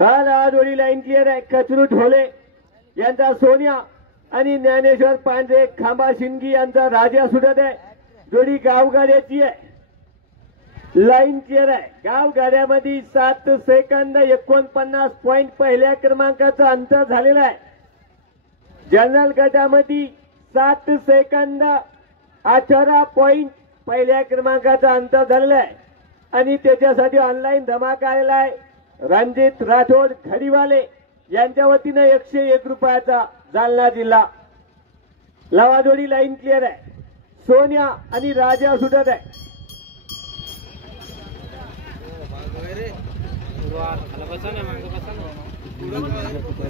हा जोडी line clear आहे. कचरू ढोले यांचा सोन्या आणि ज्ञानेश्वर पांढरे खांबा शिंदगी यांचा राजा सुटत आहे. जोडी गावगाड्याची आहे. लाईन क्लिअर आहे. गावगाड्यामध्ये 7 सेकंद 49 पॉइंट पहिल्या क्रमांकाचं अंतर झालेलं आहे. जनरल गटामध्ये 7 सेकंद 18 पॉइंट पहिल्या क्रमांकाचं अंतर झालेलं आहे. आणि त्याच्यासाठी ऑनलाईन धमाका आलेला आहे. रणजित राठोड खडीवाले यांच्या वतीनं 101 रुपयाचा जालना जिल्हा. लावा जोडी लाईन क्लिअर आहे. सोन्या आणि राजा सुटत आहे.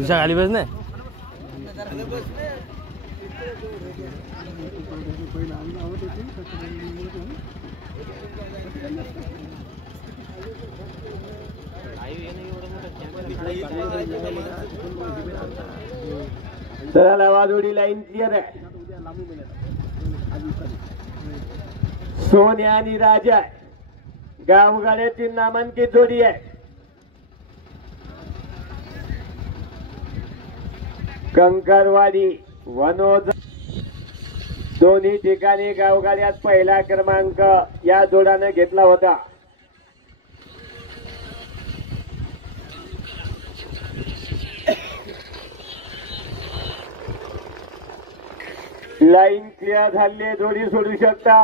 खाली बस नाही चला लावा जोडी लाईन क्लिअर आहे. सोन्या आणि राजा गावगाड्याची नामांकित जोडी आहे. कंकरवाडी वनोज दोन्ही ठिकाणी गावगाड्यात पहिला क्रमांक या जोडानं घेतला होता. लाईन क्लिअर झाली. जोडी सोडू शकता.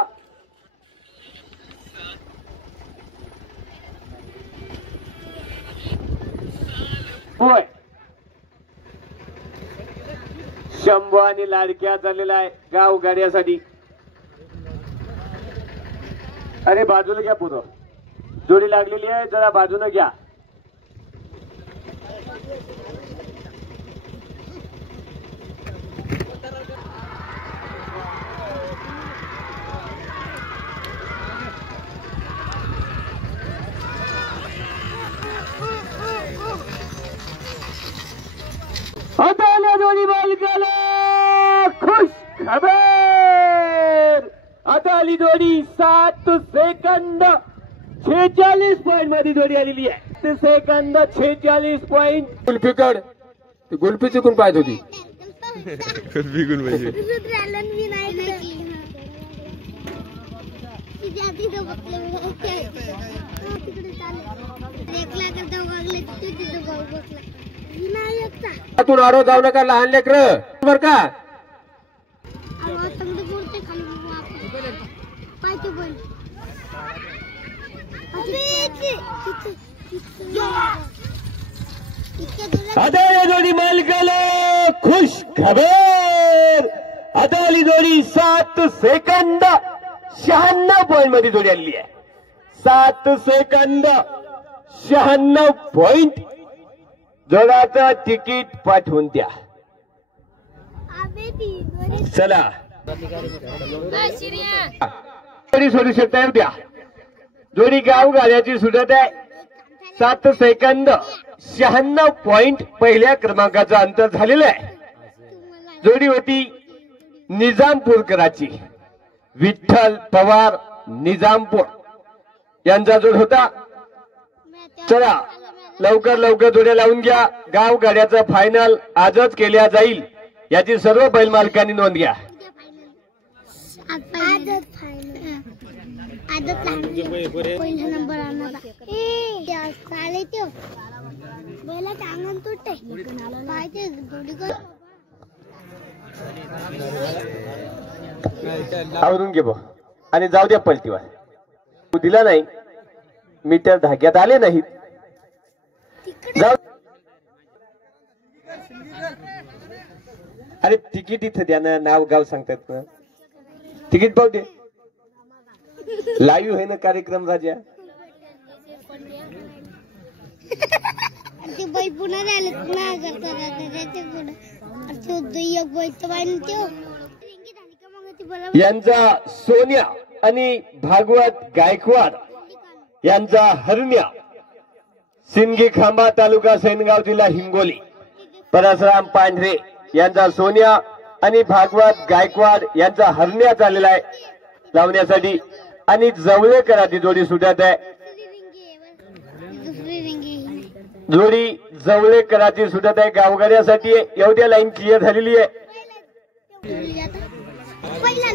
होय शंभू आणि लाडक्या चाललेला आहे गावगाड्यासाठी. अरे बाजूला घ्या पुढं. जोडी लागलेली आहे. जरा बाजूनं घ्या. आता जोडी बालकाला खुश खबर. आता आली जोडी 7 सेकंद 46 पॉइंट मध्ये जोडी आलेली आहे. 7 सेकंद 46 पॉइंट. गुल्फीकड गुल्फी चुकून पाहत होती. तू नारो जाऊ नका लहान लेकर बर का. आता या जोडी मालकाला खुश खबर. आता आली जोडी 7 सेकंद 96 पॉइंट मध्ये जोडी आलेली आहे. 7 सेकंद 96 पॉइंट. जोडाचं तिकीट पाठवून द्या. चला जोडी सोडू शकता. द्या जोडी गावगाड्याची सुटत आहे. 7 सेकंद 96 पॉइंट पहिल्या क्रमांकाचं अंतर झालेलं आहे. जोडी होती निजामपूरकराची. विठ्ठल पवार निजामपूर यांचा जोड होता. चला लवकर लवकर जोड्या लावून घ्या. गावगाड्याचा फायनल आजच केल्या जाईल याची सर्व बैल मालकांनी नोंद घ्या. आवरून घे आणि जाऊ द्या पलटीवर. तू दिला नाही. मीटर धाग्यात आले नाहीत. जाऊ. अरे तिकीट इथं द्या ना. नाव गाव सांगतात ना. तिकीट पाहू दे. लाईव्ह आहे ना कार्यक्रम राजा. यांचा सोन्या आणि भागवत गायकवाड यांचा हरण्या. सिंदगी खांबा तालुका सैनगाव जिल्हा हिंगोली. परशुराम पांढरे यांचा सोन्या आणि भागवत गायकवाड यांचा हरण्या चाललेला आहे लावण्यासाठी. आणि जवळेकराची जोडी सुटत आहे. जोडी जवळे कराची सुटत आहे गावगाड्यासाठी. एवढ्या लाईन क्लिअर झालेली आहे. पहिला